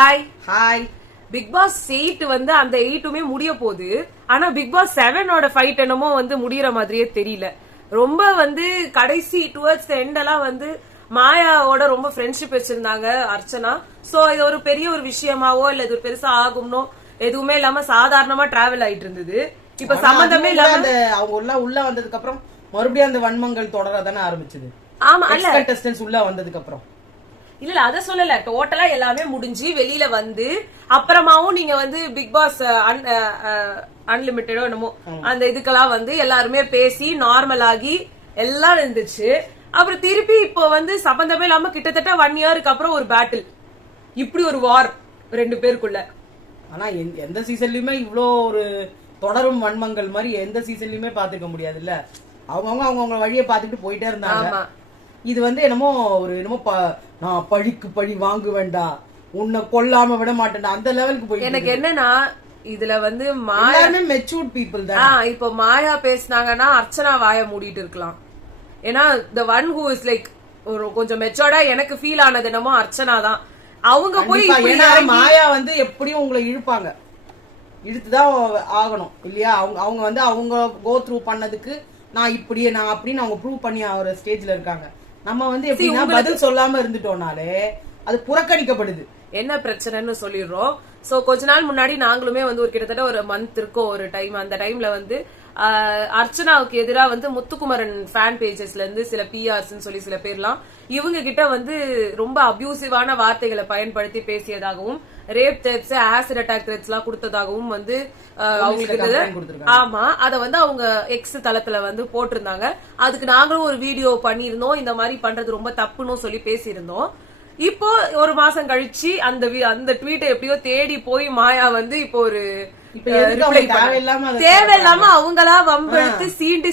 Hi hi. Big pass 8 வந்து அந்த 8மே முடிய போகுது. ஆனா பிக் பாஸ் 7ஓட ஃபைட் என்னமோ வந்து முடியற மாதிரியே தெரியல. ரொம்ப வந்து கடைசி டுவர்ட்ஸ் எண்ட் எல்லாம் வந்து மாயாவோட ரொம்ப ஃப்ரெண்ட்ஷிப் வச்சிருந்தாங்க அர்ச்சனா. சோ இது ஒரு பெரிய ஒரு விஷயமாவோ இல்ல இது ஒரு பெருசா ஆகும்னோ எதுவுமே இல்லாம சாதாரணமா டிராவல் ஆயிட்டு இருந்தது. இப்ப சம்பந்தமே இல்லாம அவங்க உள்ள வந்ததுக்கு அப்புறம் மறுபடியும் அந்த வன்மங்கள் தொடரதானே ஆரம்பிச்சது. ஆமா, அல்ல கண்டஸ்டன்ஸ் உள்ள வந்ததுக்கு அப்புறம் இல்ல அத சொல்லல. டோட்டலா எல்லாமே முடிஞ்சு வெளியில வந்து அப்புறமாவும் நீங்க வந்து பிக் பாஸ் அன்லிமிட்டடோ என்னமோ அந்த இதுக்கெல்லாம் வந்து எல்லாருமே பேசி நார்மல் ஆகி எல்லாம் இருந்துச்சு. அப்புறம் திருப்பி இப்போ வந்து சம்பந்தமே இல்லாம கிட்டத்தட்ட 1 இயருக்கு அப்புறம் ஒரு பேட்டில், இப்படி ஒரு வார் ரெண்டு பேருக்குள்ள. ஆனா எந்த சீசன்லயுமே இவ்ளோ ஒரு தொடரும் வன்மங்கள் மாதிரி எந்த சீசன்லயுமே பாத்துக்க முடியாது இல்ல. அவங்க வழியை பாத்துட்டு போயிட்டே இருந்தாங்க. இது வந்து என்னமோ நான் பழிக்கு பழி வாங்க வேண்டாம், உன்னை கொல்லாம விட மாட்டேன் அந்த லெவலுக்கு போய். எனக்கு என்னன்னா இதுல வந்து மெச்சூர்ட் பீப்புள் தான். இப்போ மாயா பேசினாங்கன்னா அர்ச்சனா வாய மூடிட்டு இருக்கலாம். ஏன்னா the one who is like ஒரு கொஞ்சம் மெச்சோர்டா எனக்கு ஃபீல் ஆனது என்னமோ அர்ச்சனா தான். அவங்க போய் மாயா வந்து எப்படியும் உங்களை இழுத்துதான் ஆகணும் இல்லையா. அவங்க வந்து அவங்க கோ த்ரூ பண்ணதுக்கு நான் அப்படின்னு அவங்க ப்ரூவ் பண்ணி ஒரு ஸ்டேஜ்ல இருக்காங்க. நம்ம வந்து எப்படின்னா பதில் சொல்லாம இருந்துட்டோம்னாலே அது புறக்கணிக்கப்படுது. என்ன பிரச்சனைன்னு சொல்லிடுறோம். சோ கொஞ்ச நாள் முன்னாடி நாங்களுமே வந்து ஒரு கிட்டத்தட்ட ஒரு மந்த் இருக்கும் ஒரு டைம். அந்த டைம்ல வந்து அர்ச்சனாவுக்கு எதிரா வந்து முத்துக்குமரன் ஃபேன் பேஜஸ்ல இருந்து சில பிஆர்ஸ் சொல்லி சில பேர்லாம் இவங்க கிட்ட வந்து ரொம்ப அபியூசிவான வார்த்தைகளை பயன்படுத்தி பேசியதாகவும், rape threats, acid attack threats எல்லாம் கொடுத்ததாகவும் வந்து அவங்களுக்கு ஆமா அத வந்து அவங்க எக்ஸ் தளத்துல வந்து போட்டிருந்தாங்க. அதுக்கு நாங்களும் ஒரு வீடியோ பண்ணிருந்தோம். இந்த மாதிரி பண்றது ரொம்ப தப்புன்னு சொல்லி பேசியிருந்தோம். இப்போ ஒரு மாசம் கழிச்சு அந்த ட்வீட்டை எப்படியோ தேடி போய் மாயா வந்து இப்போ ஒரு தேவையில்லாம அவங்களா வம்பெடுத்து சீண்டி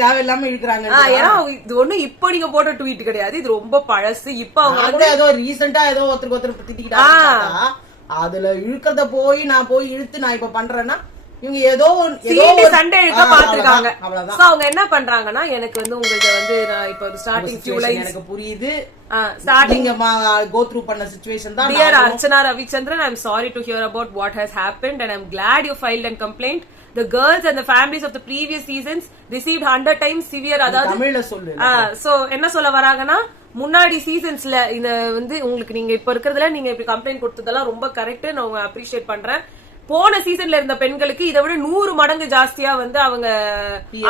தேவையில்லாம இருக்கிறாங்க. ஏன்னா இது ஒண்ணு இப்ப நீங்க போட்ட ட்வீட் கிடையாது, இது ரொம்ப பழசு. இப்ப அவங்க வந்து ஏதோ ரீசெண்டா ஏதோ ஒருத்தருக்கு திட்டிக்கிட்டாங்க. அதுல இழுக்கிறத போய் நான் இழுத்து நான் இப்ப பண்றேன்னா இவங்க ஏதோ சண்டை இழுக்க பாத்துருக்காங்க. அவங்க என்ன பண்றாங்கன்னா எனக்கு வந்து உங்களுக்கு வந்து நான் இப்ப ஸ்டார்டிங் ஃபியூ லைன்ஸ் எனக்கு புரியுது. ஸ்டார்டிங் கோ த்ரூ பண்ண சிச்சுவேஷன் தான். Dear Archana Ravichandran, I am sorry to hear about what has happened and I am glad you filed a complaint. The girls and the families of the previous seasons received 100 times severe. அதாவது தமிழ்ல சொல்லு. So என்ன சொல்ல வராங்கன்னா முன்னாடி சீசன்ஸ்ல இந்த வந்து உங்களுக்கு நீங்க இப்ப இருக்கிறதுல நீங்க இப்படி கம்ப்ளைண்ட் கொடுத்ததெல்லாம் ரொம்ப கரெக்ட், நான் உங்க அப்ரிஷியேட் பண்றேன். போன சீசன்ல இருந்த பெண்களுக்கு இதை விட 100 மடங்கு ஜாஸ்தியா வந்து அவங்க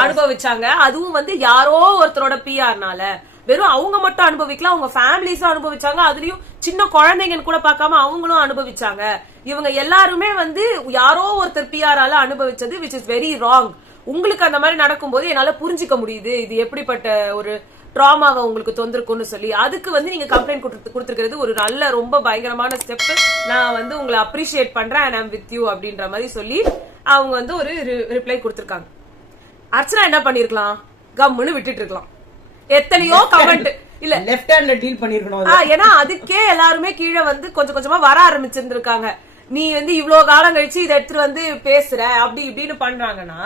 அனுபவிச்சாங்க. அதுவும் வந்து யாரோ ஒருத்தரோட பிஆர்னால. வெறும் அவங்க மட்டும் அனுபவிக்கலாம், அவங்க ஃபேமிலிஸும் அனுபவிச்சாங்க. அதுலயும் சின்ன குழந்தைங்கன்னு கூட பார்க்காம அவங்களும் அனுபவிச்சாங்க. இவங்க எல்லாருமே வந்து யாரோ ஒருத்தர் பிஆரால அனுபவிச்சது which is very wrong. உங்களுக்கு அந்த மாதிரி நடக்கும்போது என்னால புரிஞ்சுக்க முடியுது இது எப்படிப்பட்ட ஒரு ட்ராமாவை உங்களுக்கு தொந்திருக்கும்னு சொல்லி. அதுக்கு வந்து நீங்க கம்ப்ளைண்ட் கொடுத்துருக்கிறது ஒரு நல்ல ரொம்ப பயங்கரமான ஸ்டெப். நான் வந்து உங்களை அப்ரிஷியேட் பண்றேன் and I'm with you அப்படின்ற மாதிரி சொல்லி அவங்க வந்து ஒரு ரிப்ளை கொடுத்திருக்காங்க. அர்ச்சனா என்ன பண்ணிருக்கலாம், கம்முன்னு விட்டுட்டு இருக்கலாம். எத்தனையோ கமெண்ட் இல்ல லெஃப்ட் ஹேண்ட்ல டீல் பண்ணிருக்கணும். ஏன்னா அதுக்கே எல்லாருமே கீழே வந்து கொஞ்சம் கொஞ்சமா வர ஆரம்பிச்சிருந்திருக்காங்க. நீ வந்து இவ்வளவு காலம் கழிச்சு இதை எடுத்துட்டு வந்து பேசுற அப்படி இப்படின்னு பண்றாங்கன்னா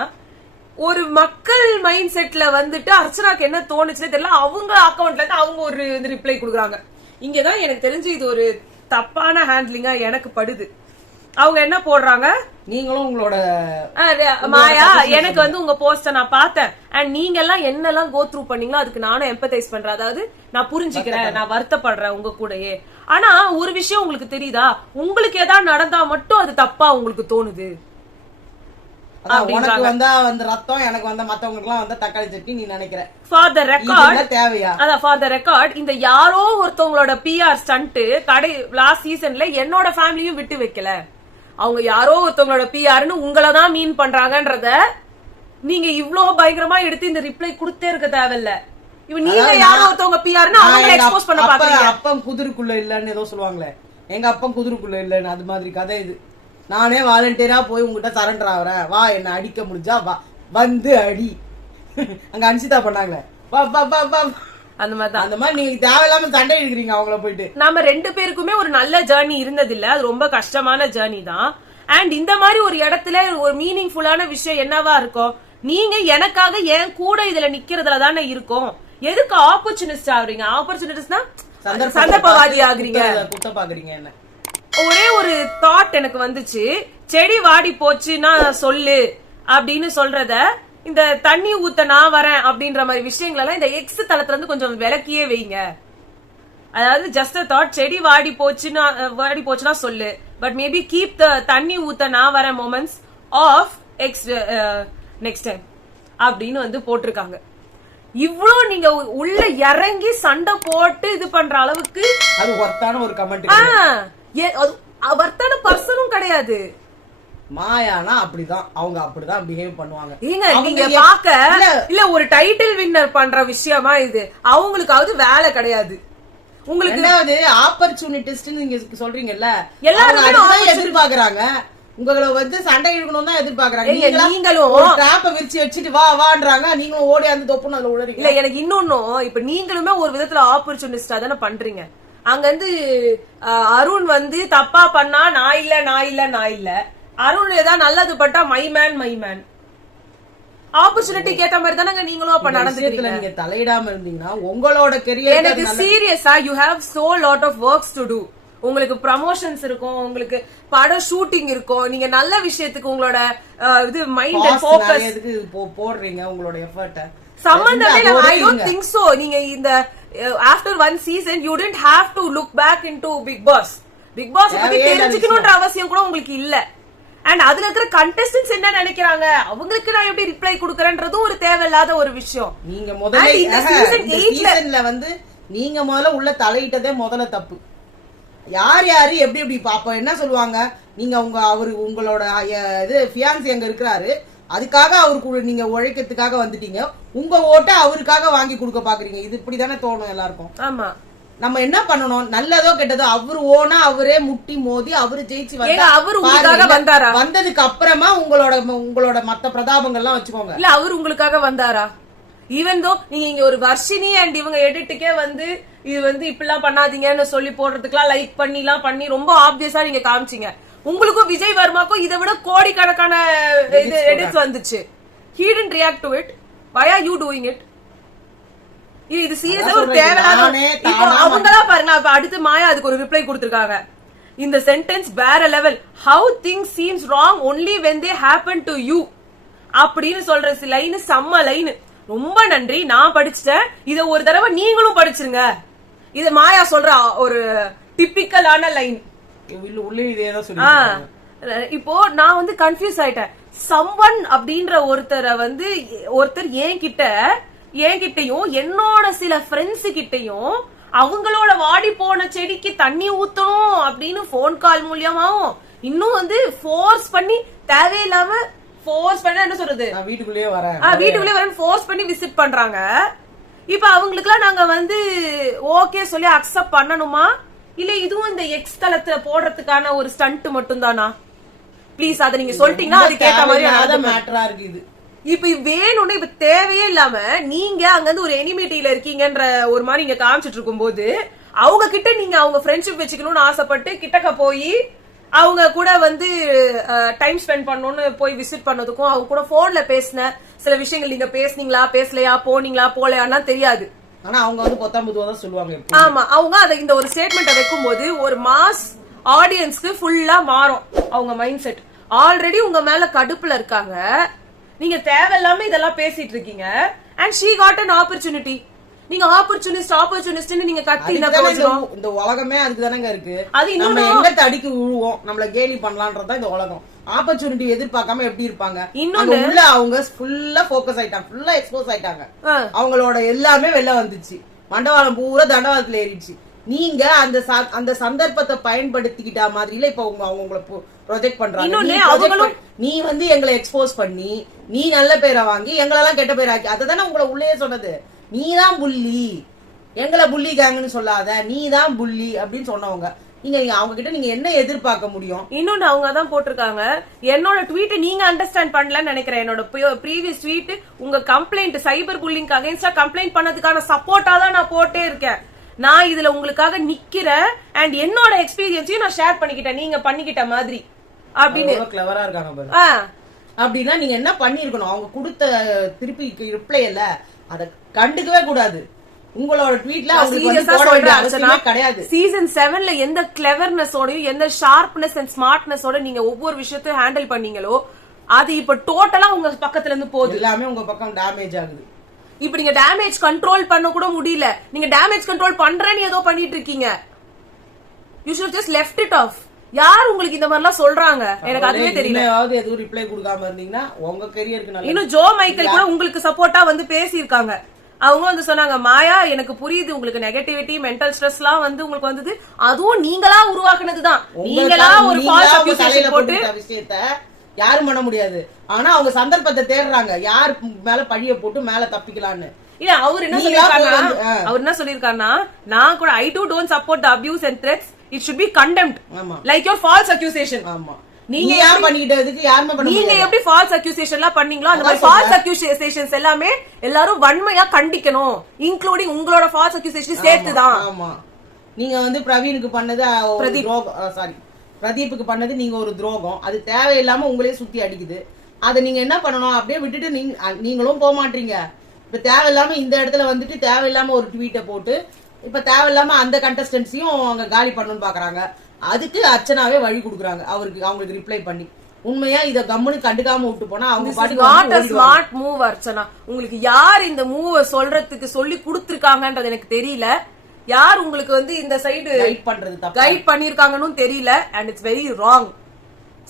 ஒரு மக்கள் மைண்ட் செட்ல வந்துட்டு அர்ச்சனாக்கு என்ன தோணுச்சுன்னு தெரியல. அவங்க அக்கௌண்ட்ல இருந்து அவங்க ஒரு ரிப்ளை கொடுக்குறாங்க. இங்கதான் எனக்கு தெரிஞ்சு இது ஒரு தப்பான ஹேண்ட்லிங்கா எனக்கு படுது. அவங்க என்ன போடுறாங்க, நீங்களும் உங்களோட மாயா எனக்கு வந்து உங்க போஸ்ட நான் பார்த்தேன் அண்ட் நீங்க எல்லாம் என்னெல்லாம் கோ த்ரூ பண்ணீங்களோ அதுக்கு நானும் எம்பத்தைஸ் பண்றேன். அதாவது நான் புரிஞ்சுக்கிறேன், நான் வருத்தப்படுறேன் உங்க கூடயே. ஆனா ஒரு விஷயம் உங்களுக்கு தெரியுதா, உங்களுக்கு ஏதாவது நடந்தா மட்டும் அது தப்பா உங்களுக்கு தோணுது. உனக்கு வந்தா வந்து ரத்தம், எனக்கு வந்த மத்தவங்களுக்கு எல்லாம் வந்தா தக்காளி சட்னி நீ நினைக்கிற. ஃபார் த ரெக்கார்ட் தேவையா? அதான் ஃபார் த ரெக்கார்ட் இந்த யாரோ ஒருத்தவங்களோட பிஆர் ஸ்டண்ட் லாஸ்ட் சீசன்ல என்னோட ஃபேமிலியும் விட்டு வைக்கல. அவங்க யாரோ ஒருத்தவங்களோட பிஆர்னு உங்களதான் மீன் பண்றாங்கன்றத நீங்க இவ்வளவு பயங்கரமா எடுத்து இந்த ரிப்ளை கொடுத்தே இருக்க தேவையில்ல. இவன் நீங்க யாரோ ஒருத்தவங்க பிஆர்னு அவங்களை எக்ஸ்போஸ் பண்ண பாக்குறீங்க. அப்பம் குதிரைக்குள்ள இல்லன்னு ஏதோ சொல்லுவாங்களே, எங்க அப்பம் குதிரைக்குள்ள இல்லன்னு அது மாதிரி கதை இது. நானே வாலண்டியரா போய் உங்ககிட்ட சரண்டர் ஆகுறேன், வா என்ன அடிக்க முடிஞ்சா வா வந்து அடி. அங்க அன்சிதா பண்ணாங்களே அந்த மாதிரி நீங்க தேவையில்லாம சண்டை எடுக்கிறீங்க அவங்கள போயிட்டு. நம்ம 2 பேருக்குமே ஒரு நல்ல ஜேர்னி இருந்தது இல்ல, அது ரொம்ப கஷ்டமான ஜேர்னி தான். அண்ட் இந்த மாதிரி ஒரு இடத்துல ஒரு மீனிங்ஃபுல்லான விஷயம் என்னவா இருக்கும், நீங்க எனக்காக என் கூட இதுல நிக்கிறதுல தானே இருக்கும். எதுக்கு ஆப்பர்ச்சுனிஸ்ட் ஆகுறீங்க? ஆப்பர்ச்சுனிட்டிஸ்னா சந்தர்ப்பவாதி ஆகுறீங்க, குத்த பாக்குறீங்க என்ன. ஒரே ஒரு தாட் எனக்கு வந்துச்சு, செடி வாடி போச்சுன்னா சொல்லு அப்படின்னு சொல்றத இந்த தண்ணி ஊத்த நான் வரேன் அப்படின்ற மாதிரி விஷயங்கள் எல்லாம் இந்த எக்ஸ் தளத்துல இருந்து கொஞ்சம் விலக்கியே வைங்க. அதாவது ஜஸ்ட் தாட், செடி வாடி போச்சுன்னா சொல்லு, பட் மேபி கீப் த தண்ணி ஊத்த நான் வரேன் moments of X next time அப்படின்னு வந்து போட்டிருக்காங்க. இவ்ளோ நீங்க உள்ள இறங்கி சண்டை போட்டு இது பண்ற அளவுக்கு அது வர்த்தான ஒரு கமெண்ட், வர்த்தான பர்சனும் கிடையாது. மாயானா அப்படிதான், அவங்க அப்படிதான் பிஹேவ் பண்ணுவாங்க. நீங்க பாக்க இல்ல ஒரு டைட்டில் வின்னர் பண்ற விஷயமா இது, அவங்களுக்காவது வேலை கிடையாது. உங்களுக்கு ஏதாவது ஆப்பர்ச்சுனிட்டிஸ்ட் நீங்க சொல்றீங்கல்ல, எல்லாரும் எதிர்பார்க்கறாங்க உங்களை வந்து சண்டை இழுக்கணும் தான் எதிர்பார்க்கறாங்க. நீங்களும் டிராப்ப விரிச்சு வச்சுட்டு வா வான்றாங்க, நீங்களும் ஓடி அந்த தொப்புன்னு அதுல உளறீங்க. இல்ல எனக்கு இன்னொன்னும், இப்ப நீங்களுமே ஒரு விதத்துல ஆப்பர்ச்சுனிஸ்டா தானே பண்றீங்க. அங்க வந்து அருண் வந்து தப்பா பண்ணா நான் இல்ல, அருண் ஏதாவது நல்லது பட்டா மை மேன். ஆப்பர்ச்சுனிட்டிக்கு ஏத்த மாதிரி தானங்க நீங்களும் அப்ப நடந்துக்கிறீங்க. நீங்க தலையிடாம இருந்தீங்கன்னா உங்களோட கெரியர் எனக்கு சீரியஸா you have so lot of works to do. உங்களுக்கு ப்ரமோஷன்ஸ் இருக்கும், உங்களுக்கு பட ஷூட்டிங் இருக்கும், நீங்க நல்ல விஷயத்துக்கு உங்களோட இது மைண்ட் ஃபோக்கஸ் எதுக்கு போடுறீங்க உங்களோட எஃபர்ட்ட சம்பந்தமே இல்ல. I don't think so. நீங்க இந்த after one season you didn't have to look back into Bigg Boss பத்தி தெரிஞ்சுக்கணும்ன்ற அவசியம் கூட உங்களுக்கு இல்ல. அண்ட் அதுல இருக்கிற கண்டெஸ்டன்ட்ஸ் என்ன நினைக்கிறாங்க, அவங்களுக்கு நான் எப்படி ரிப்ளை கொடுக்கறேன்றது ஒரு தேவையில்லாத ஒரு விஷயம். நீங்க முதல்ல இந்த சீசன்ல வந்து நீங்க முதல்ல உள்ள தலையிட்டதே முதல்ல தப்பு. யாரு எப்படி பாப்போம் என்ன சொல்லுவாங்க, நீங்க உங்களோட இது ஃபியான்சி அங்க இருக்கிறாரு, அதுக்காக அவருக்கு நீங்க உழைக்கிறதுக்காக வந்துட்டீங்க, உங்க ஓட்ட அவருக்காக வாங்கி கொடுக்க பாக்குறீங்க. இது இப்படிதானே தோணும் எல்லாருக்கும். ஆமா, நம்ம என்ன பண்ணணும், நல்லதோ கெட்டதோ அவரு ஓனா அவரே முட்டி மோதி அவரு ஜெயிச்சு வந்ததுக்கு அப்புறமா உங்களோட மத்த பிரதாபங்கள்லாம் வச்சுக்கோங்க. இல்ல அவரு உங்களுக்காக வந்தாரா? ஈவன் தோ நீங்க இங்க ஒரு வர்ஷினி அண்ட் இவங்க எடிட்டுக்கே வந்து இது வந்து இப்படிலாம் பண்ணாதீங்கன்னு சொல்லி போடுறதுக்குலாம் லைக் பண்ணி ரொம்ப ஆப்வியஸா நீங்க காமிச்சீங்க. உங்களுக்கும் விஜய் வர்மாக்கும் இதை விட கோடிக்கணக்கான எடிட்ஸ் வந்துச்சு. He didn't react to it. Why are you doing it? இது சீரியஸா ஒரு தேவையில்லாத. இப்போ அவங்களா பாருங்க, அப்ப அடுத்து மாயா அதுக்கு ஒரு ரிப்ளை கொடுத்திருக்காங்க. இந்த சென்டென்ஸ் வேற level. How things seems wrong only when they happen to you அப்படின்னு சொல்ற லைன் செம்ம லைன். ரொம்ப நன்றி, நான் படிச்சிட்டேன். இத ஒரு தடவை நீங்களும் படிச்சிருங்க. இது மாயா சொல்ற ஒரு டிபிக்கலான லைன். இப்போ நான் வந்து கன்ஃபியூஸ் ஆயிட்டேன். சம்வன் அப்படின்ற ஒருத்தர் என்கிட்டயும் என்னோட சில ஃப்ரெண்ட்ஸ் கிட்டையும் அவங்களோட வாடி போன செடிக்கு தண்ணி ஊத்தணும் அப்படின்னு போன் கால் மூலியமாவும் இன்னும் வந்து ஃபோர்ஸ் பண்ணி தேவையில்லாம ஃபோர்ஸ் பண்ண என்ன சொல்றது, வீட்டுக்குள்ளேயே வரேன் ஃபோர்ஸ் பண்ணி விசிட் பண்றாங்க. இப்ப அவங்களுக்குலாம் நாங்க வந்து ஓகே சொல்லி அக்செப்ட் பண்ணணுமா, இல்ல இதுவும் இந்த எக்ஸ் தளத்துல போடுறதுக்கான ஒரு ஸ்டண்ட் மட்டும் தானா? ப்ளீஸ் அத நீங்க சொல்லிட்டீங்கன்னா அது கேட்ட மாதிரி மேட்டரா இருக்கு. இது இப்ப வேணும்னு இப்ப தேவையே இல்லாம நீங்க அங்க இருந்து ஒரு எனிமிட்டியில இருக்கீங்கன்ற ஒரு மாதிரி நீங்க காமிச்சிட்டு இருக்கும் போது அவங்க கிட்ட நீங்க அவங்க ஃப்ரெண்ட்ஷிப் வச்சுக்கணும்னு ஆசைப்பட்டு கிட்டக்க போய் அவங்க கூட வந்து டைம் ஸ்பெண்ட் பண்ணணும்னு போய் விசிட் பண்ணதுக்கும் அவங்க கூட போன்ல பேசின சில விஷயங்கள் நீங்க பேசுனீங்களா பேசலையா போனீங்களா போலையான்னா தெரியாது. ஆனா அவங்க வந்து பொத்தாம்புதுவாதான் சொல்லுவாங்க. ஆமா, அவங்க அத இந்த ஒரு ஸ்டேட்மெண்ட் வைக்கும் போது ஒரு மாஸ் ஆடியன்ஸ்க்கு ஃபுல்லா மாறும் அவங்க மைண்ட் செட். ஆல்ரெடி உங்க மேல கடுப்புல இருக்காங்க, நீங்க தேவையில்லாம இதெல்லாம் பேசிட்டு இருக்கீங்க. And she got an opportunity. நீங்க ஆப்பர்ச்சுனிஸ்ட் நீங்க கத்தி என்ன பிரயோஜனம்? இந்த உலகமே அதுக்கு தானங்க இருக்கு. நம்ம எங்க தடிக்கு விழுவோம், நம்மள கேலி பண்ணலாம்ன்றதா இந்த உலகம். ஆப்பர்ச்சுனிட்டி எதிர்பார்க்காம எப்படி இருப்பாங்க? இன்னொன்னு உள்ள அவங்க ஃபுல்லா ஃபோக்கஸ் ஆயிட்டாங்க, ஃபுல்லா எக்ஸ்போஸ் ஆயிட்டாங்க. அவங்களோட எல்லாமே வெளில வந்துச்சு, மண்டவாளம் பூரா தண்டவாளத்துல ஏறிடுச்சு. நீங்க அந்த சந்தர்ப்பத்தை பயன்படுத்திக்கிட்ட மாதிரில இப்ப அவங்களை ப்ரொஜெக்ட் பண்றாங்க. நீ வந்து எங்களை எக்ஸ்போஸ் பண்ணி நீ நல்ல பேரை வாங்கி எங்களெல்லாம் கெட்ட பேர் ஆக்கி, அததானே உங்களை உள்ளே சொன்னது. நீதான் புள்ளி, எங்களை புள்ளி கேங்கன்னு சொல்லாத, நீதான் புள்ளி அப்படின்னு சொன்னவங்க. நீங்க அவங்க கிட்ட நீங்க என்ன எதிர்பார்க்க முடியும்? இன்னொன்னு அவங்க தான் போட்டிருக்காங்க, என்னோட ட்வீட் நீங்க அண்டர்ஸ்டாண்ட் பண்ணலன்னு நினைக்கிறேன். என்னோட ப்ரீவியஸ் ட்வீட் உங்க கம்ப்ளைண்ட் சைபர் புல்லிங் அகைன்ஸ்டா கம்ப்ளைண்ட் பண்ணதுக்கான சப்போர்ட்டா தான் நான் போட்டே இருக்கேன். நான் இதுல உங்களுக்காக நிக்கிறேன் அண்ட் என்னோட எக்ஸ்பீரியன்ஸையும் நான் ஷேர் பண்ணிக்கிட்டேன் நீங்க பண்ணிக்கிட்ட மாதிரி அப்படின்னு. கிளவரா இருக்காங்க. அப்படின்னா நீங்க என்ன பண்ணிருக்கணும், அவங்க கொடுத்த திருப்பி ரிப்ளை இல்ல அத கண்டுக்கவே கூடாது. உங்களோட ட்வீட்ல அவங்களுக்கு வந்து போட வேண்டிய அவசியமே கிடையாது. சீசன் 7ல எந்த கிளவர்னஸோடயும் எந்த ஷார்ப்னஸ் அண்ட் ஸ்மார்ட்னஸோட நீங்க ஒவ்வொரு விஷயத்தையும் ஹேண்டில் பண்ணீங்களோ அது இப்ப டோட்டலா உங்க பக்கத்துல இருந்து போகுது. எல்லாமே உங்க பக்கம் டேமேஜ் ஆகுது. இப்ப நீங்க டேமேஜ் கண்ட்ரோல் பண்ண கூட முடியல. நீங்க டேமேஜ் கண்ட்ரோல் பண்றேன்னு ஏதோ பண்ணிட்டு இருக்கீங்க. You should just left it of. யார் உங்களுக்கு இந்த மாதிரி எல்லாம் சொல்றாங்க? எனக்கு அதுவே தெரியல. ஏதாவது எதுவும் ரிப்ளை கொடுக்காம இருந்தீங்கன்னா உங்க கரியருக்கு நல்லது. இன்னும் ஜோ மைக்கேல் கூட உங்களுக்கு சப்போர்ட்டா வந்து பேசியிருக்காங்க. அவங்க வந்து சொன்னாங்க, மாயா எனக்கு புரியுது உங்களுக்கு நெகட்டிவிட்டி மென்டல் ஸ்ட்ரெஸ் எல்லாம் வந்து உங்களுக்கு வந்தது, அதுவும் நீங்களா உருவாக்குனதுதான். நீங்களா ஒரு ஃபால்ஸ் அக்யூசேஷன் போட்டு விஷயத்தை யாரும் பண்ண முடியாது. ஆனா அவங்க சந்தர்ப்பத்தை தேடுறாங்க யார் மேல பழிய போட்டு மேல தப்பிக்கலான்னு. இல்ல அவர் என்ன சொல்லிருக்காருன்னா நான் கூட I too don't support the abuse and threats. It should be condemned. Like your false accusation. ஆமா. நீங்க ஏன் பண்ணிட்டதுக்கு யாருமே பண்ண நீங்க எப்படி ஃபால்ஸ் அக்யூசேஷன்லாம் பண்ணீங்களோ அந்த மாதிரி ஃபால்ஸ் அக்யூசேஷன்ஸ் எல்லாமே எல்லாரும் வன்மையா கண்டிக்கணும். இன்க்ளூடிங் உங்களோட ஃபால்ஸ் அக்யூசேஷன் சேர்த்துதான். ஆமா. நீங்க வந்து பிரவீனுக்கு பண்ணது பிரதீப்புக்கு பண்ணது நீங்க ஒரு துரோகம். அது தேவையில்லாம உங்களே சுத்தி அடிக்குது. அதை நீங்க என்ன பண்ணணும், அப்படியே விட்டுட்டு நீங்களும் போக மாட்டீங்க. இப்ப தேவையில்லாம இந்த இடத்துல வந்துட்டு தேவையில்லாம ஒரு ட்வீட்டை போட்டு இப்ப தேவையில்லாம அந்த கண்டஸ்டன்ஸையும் அவங்க காலி பண்ணணும்னு பாக்குறாங்க. அதுக்கு அர்ச்சனாவே வழி கொடுக்குறாங்க அவங்களுக்கு ரிப்ளை பண்ணி. உண்மையா இத கம்முன்னு கண்டுக்காம விட்டு போனா அவங்க ஸ்மார்ட் மூவ். அர்ச்சனா உங்களுக்கு யார் இந்த மூவ சொல்றதுக்கு சொல்லி கொடுத்திருக்காங்கன்றது எனக்கு தெரியல. யார் உங்களுக்கு வந்து இந்த சைடு கைட் பண்ணிருக்காங்கன்னு தெரியல. And it's very wrong.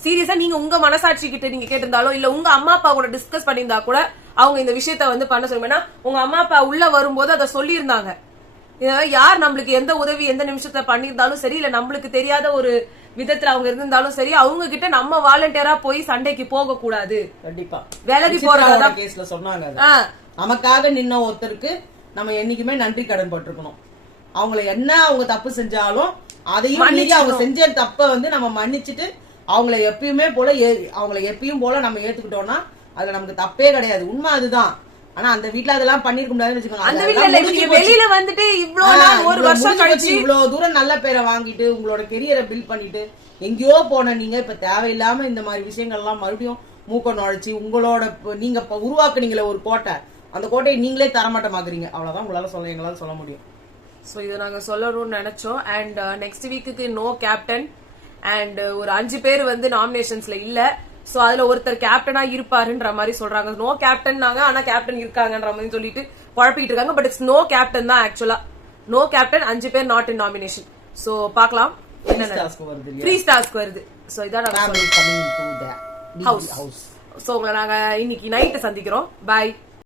சீரியஸா நீங்க உங்க மனசாட்சி கிட்ட நீங்க கேட்டிருந்தாலும் இல்ல உங்க அம்மா அப்பா கூட டிஸ்கஸ் பண்ணிருந்தா கூட அவங்க இந்த விஷயத்த வந்து பண்ண சொல்லுங்க. உங்க அம்மா அப்பா உள்ள வரும்போது அதை சொல்லியிருந்தாங்க. யார் நம்மளுக்கு எந்த உதவி எந்த நிமிஷத்துல பண்ணிருந்தாலும் சரி இல்ல நம்மளுக்கு தெரியாத ஒரு விதத்துல அவங்க இருந்திருந்தாலும் சரி அவங்க கிட்ட நம்ம வாலண்டியரா போய் சண்டைக்கு போக கூடாது. கண்டிப்பா விலகி போறதா கேஸ்ல சொன்னாங்க. நமக்காக நின்ன ஒருத்தருக்கு நம்ம என்னைக்குமே நன்றி கடன் பட்டிருக்கணும். அவங்கள என்ன அவங்க தப்பு செஞ்சாலும் அதையும் அவங்க செஞ்ச தப்ப வந்து நம்ம மன்னிச்சுட்டு அவங்கள எப்பயும் போல நம்ம ஏத்துக்கிட்டோம்னா அதுல நமக்கு தப்பே கிடையாது. உண்மை அதுதான். ஆனா அந்த வீட்ல அதெல்லாம் பண்ணிருக்க முடியாதுன்னு வெளியில வந்துட்டு ஒரு வருஷம் கழிச்சு இவ்வளவு தூரம் நல்ல பேரை வாங்கிட்டு உங்களோட கெரியரை பில்ட் பண்ணிட்டு எங்கேயோ போன நீங்க இப்ப தேவையில்லாம இந்த மாதிரி விஷயங்கள் எல்லாம் மறுபடியும் மூக்க நுழைச்சு உங்களோட நீங்க உருவாக்குனீங்களே ஒரு கோட்டை, அந்த கோட்டையை நீங்களே தரமாட்டமாக்குறீங்க. அவ்வளவுதான் உங்களால எங்களால சொல்ல முடியும். சோ இதை நாங்க சொல்லணும்னு நினைச்சோம். அண்ட் நெக்ஸ்ட் வீக்குக்கு நோ கேப்டன் அண்ட் ஒரு 5 பேர் வந்து நாமினேஷன்ஸ்ல இல்ல. சோ அதுல ஒருத்தர் கேப்டனா இருப்பாருன்ற மாதிரி சொல்றாங்க. நோ கேப்டன் ஆனா கேப்டன் இருக்காங்கன்ற மாதிரி சொல்லிட்டு குழப்பிட்டு இருக்காங்க. பட் இட்ஸ் நோ கேப்டன் தான் ஆக்சுவலா. நோ கேப்டன் 5 பேர் நாட் இன் நாமினேஷன். சோ பாக்கலாம் என்ன ஃப்ரீ ஸ்டார்ஸ்க்கு வருது. சோ இதான் ஹவுஸ். சோ உங்களை நாங்க இன்னைக்கு நைட்டு சந்திக்கிறோம். பாய்.